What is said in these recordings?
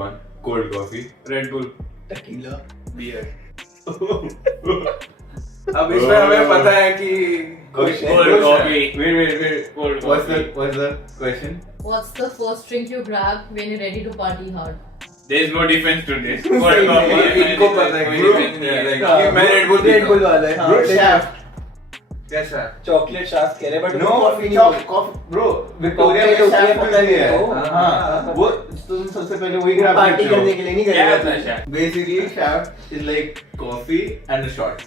one. Cold coffee. Red Bull. Tequila. Beer. अब इसमें हमें पता है कि Cold coffee. Wait. Cold What's coffee. the question? What's the first drink you grab when you're ready to party hard? There is no difference to this. Cold coffee. इनको पता है कोई bro, difference नहीं है. like, कि मैं Red Bull Red Bull वाला है. Bro, shaft. कैसा है? चॉकलेट शाफ्ट कह रहे हैं, but No, कॉफी नहीं chop, बोलते. coffee. Bro, Victoria Cocktail में होती है, shaft पता नहीं है. है. हाँ, वो तुम सबसे पहले वही grab पार्टी करते हो. करने के लिए नहीं क्या करेंगे. होता है शायद? Basically, shaft is like coffee and a shot.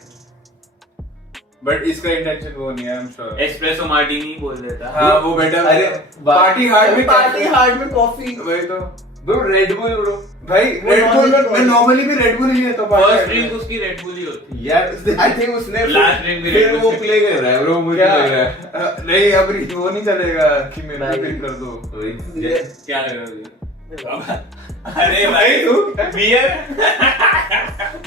But इसका इंटेंशन वो नहीं है, I'm sure. एस्प्रेसो मार्टिनी बोल देता. हाँ वो बेटर. अरे, पार्टी हार्ड में पार्टी हार्ड में कॉफी. वही तो. Bro, Red Bull, bro. भाई Red Bull मैं नॉर्मली भी Red Bull ही लेता हूँ. फर्स्ट ड्रिंक उसकी रेड बुल ही होती है. यार, I think उसने Last drink भी फिर Red वो Bull. play कर रहा है, bro. मुझे क्या? लग रहा है. नहीं अब वो नहीं चलेगा कि मेरे को भाई. पिक कर दो. वही. क्या लग रहा है? अरे भाई तू बियर.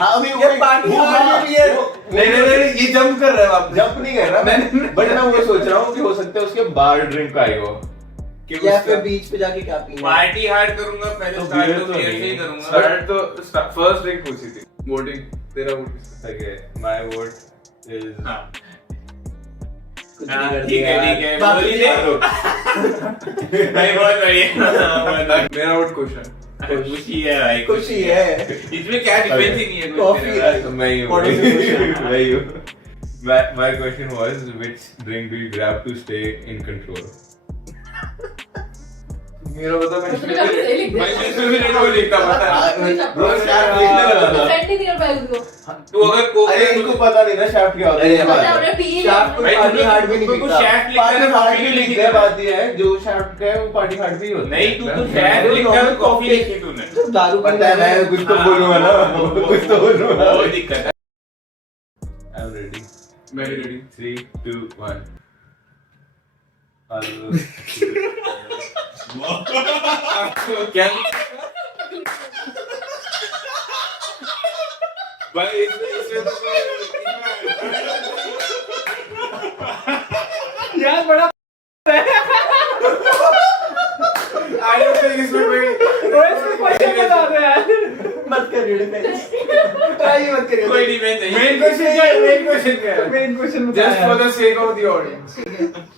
हाँ, अभी ये पार्टी हार्ड में भी है. नहीं ये जंप कर रहा है वापस. जंप नहीं कर रहा मैं, बट मैं वो सोच रहा हूँ कि हो सकता है उसके बार ड्रिंक आई हो. कि या उसका- फिर बीच पे जाके क्या पीना. पार्टी हार्ड करूंगा पहले. तो स्टार्ट beer तो तो बियर नहीं. से ही करूंगा. स्टार्ट तो फर्स्ट ड्रिंक पूछी थी. वोटिंग तेरा vote. Okay, my vote is. हाँ कुछ हाँ, नहीं कर ठीक है दिया. ठीक है. बाकी बोली दे. भाई बहुत बढ़िया. मेरा वोट क्वेश्चन. खुशी है भाई. खुशी है. इसमें क्या डिफरेंस ही नहीं है. Coffee है. मैं ही हूँ. What is the question? मैं ही हूँ. My question was, which drink do you grab to stay in control? मेरा बता मैं उसने कहा सही लिख दिया. मैं इसमें भी Red Bull लिखता पता. Bro, shaft लिखने वाला था. Defend ही नहीं कर पाया उसको. तू अगर कोक अरे इनको पता नहीं ना shaft क्या होता है. अरे ये मतलब बात है. हमने पी ही शाफ्ट लिया. को पार्टी हार्ड में नहीं तुमको लिखता. shaft लिखता है, पार्टी coffee हार्ड भी भी लिखता लिखने है. बात ये है जो shaft का है वो पार्टी हार्ड भी होता है. नहीं तू तो मैं- शायद मैं- लिखता है मैं- कॉफी लिखी तूने. तो दारू पता है मैं कुछ तो बोलूंगा ना. कुछ तो बोलूंगा. वो दिक्कत है. I'm ready. मैं भी ready. 3, 2, 1. क्या? भाई इसमें तो यार बड़ा आई डोंट थिंक इसमें कोई मत करिए डिफेंस. ट्राई मत करिए. कोई डिफरेंस नहीं. मेन क्वेश्चन क्या है? मेन क्वेश्चन क्या है? Main question just for the sake of the audience.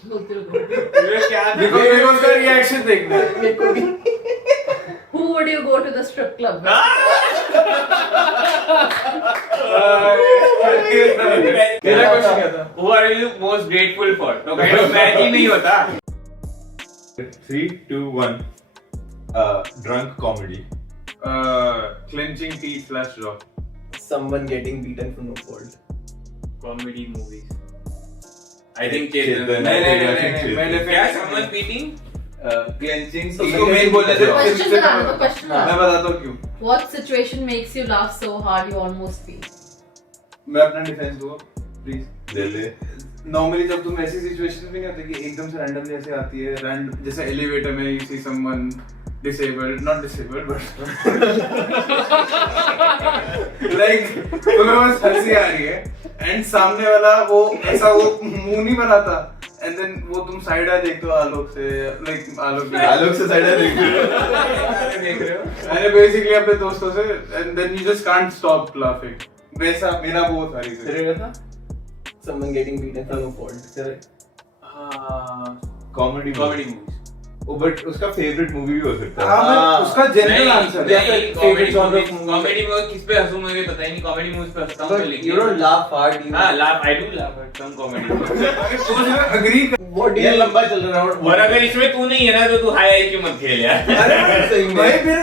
बोलते रहो. क्या बिकॉज़ उसका रिएक्शन देखना है. मेरे को भी. Who would you go to the strip club with? तेरा क्वेश्चन क्या था? Who are you most grateful for? तो kind of match ही नहीं होता. 3, 2, 1. Drunk comedy. Clenching teeth / jaw. Someone getting beaten for no fault. Comedy movies. I think Chetan. Chetan. नहीं, मैंने क्या someone beating? Clenching So इसको main बोलने थे. Question बता दो, question बता मैं दो. बताता हूँ क्यों. What situation makes you laugh so hard you almost pee? मैं अपना डिफेंस दूँ प्लीज. ले ले. नॉर्मली जब तुम ऐसी सिचुएशन में नहीं होते कि एकदम से रैंडमली ऐसे आती है जैसे एलिवेटर में you see someone disabled not disabled but like तुम्हें बस हंसी आ रही है एंड सामने वाला वो ऐसा वो मुंह नहीं बनाता एंड देन वो तुम साइड आ देखते हो आलोक से लाइक आलोक से साइड देख देख रहे हो? अरे बेसिकली अपने दोस्तों से and then you just can't stop laughing. वैसा मेरा वो था तेरे का था? Someone getting beaten for no fault. Comedy Comedy movies. Oh but उसका फेवरेट मूवी भी हो सकता है. हाँ उसका जनरल आंसर है. नहीं, favorite comedy genre movies- of movie. comedy movies किस पे हंसूं मुझे पता ही नहीं. Comedy movies पे हंसता हूँ But लेकिन. you don't laugh hard. You हाँ laugh. I do laugh at some comedy movies. Agree What do ये you लंबा चल रहा है. और अगर इसमें तू नहीं है ना तो तू हाई IQ मत खेल यार. अरे सही में. भाई फिर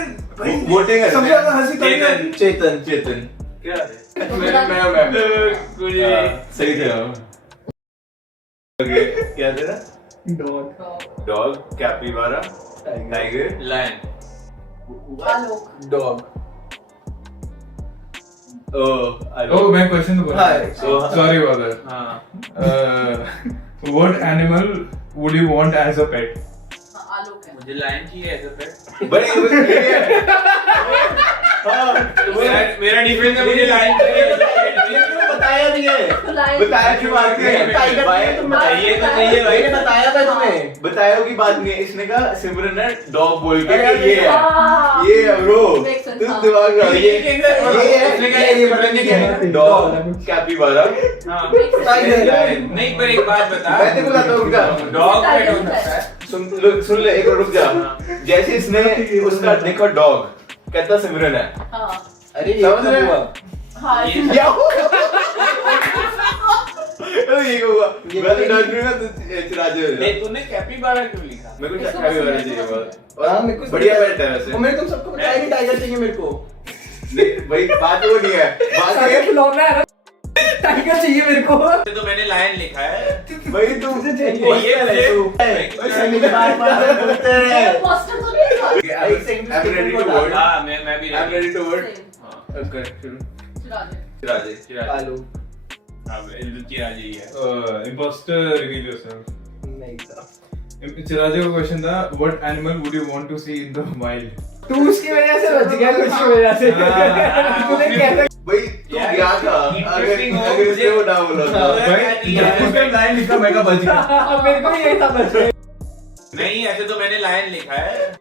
वोटिंग है. सबसे ज्यादा हंसी तभी चेतन. आती है. चेतन. चेतन. क्या मैं कुछ नहीं. सही थे हम. ओके क्या तेरा? Dog. Dog. Capybara. Tiger. Lion. आलोक. Dog. Oh, मैं क्वेश्चन तो हाँ, सॉरी अबाउट दैट. हाँ. What animal would you want as a pet? हाँ, आलोक है. मुझे लायन चाहिए ऐसा पे. बड़े मेरा डिफरेंस है. मुझे लायन चाहिए. बताया नहीं है Lion. बताया की बात नहीं है टाइगर भाई, तुम चाहिए तो चाहिए भाई। मैंने बताया था तुम्हें। बताया की बात नहीं है, इसने कहा सिमरन ने डॉग बोल के अरे कि ये है हाँ। ये है ब्रो, Makes sense, तुम हाँ। दिमाग लगा ये उसने कहा ये पता नहीं क्या है। Dog capybara. हाँ। टाइगर। नहीं पर एक बात बता, मैं तेरे को बताता हूँ रुका, डॉग Tiger पेट होता होता है। है। सुन ले एक बार रुक जा। जैसे इसने उसका देखा डॉग, कहता सिमरन है। हाँ अरे ये समझ कब रहे? हुआ? हाँ ये- क्या हुआ? ये क्या हुआ? ये मैं तो क्या- डर रहा था चिराजे हो नहीं जाए। तूने कैपिबारा क्यों लिखा? मेरे को इसको कैपिबारा पसंद है, चाहिए इसको बहुत। और हाँ, मेरे को बढ़िया पेट है वैसे। वो मैंने तुम सबको बताया कि टाइगर चाहिए मेरे को। नहीं भाई बात वो नहीं है, बात टाइगर ये खिलौना है ना। टाइगर चाहिए मेरे को। तो मैंने लायन लिखा है। भाई तू ये पोस्टर तो नहीं था I'm ready to vote. हाँ मैं भी I'm ready to vote. Same. Okay, शुरू। चिराजे चिराजे। आलू हाँ चिराज ही है। Imposter reveal yourself. नहीं था। चिराजे का क्वेश्चन था what animal would you want to see in the wild? तू उसकी वजह से बच गया, कुछ की वजह से। तूने कैसे? भाई तू यार, गया था, अगर interesting हो, अगर इसने वो ना बोला था। भाई लाइन लिखा मैं का बच गया। अब मेरे को भी यही था बच गया। नहीं ऐसे तो मैंने लायन लिखा है।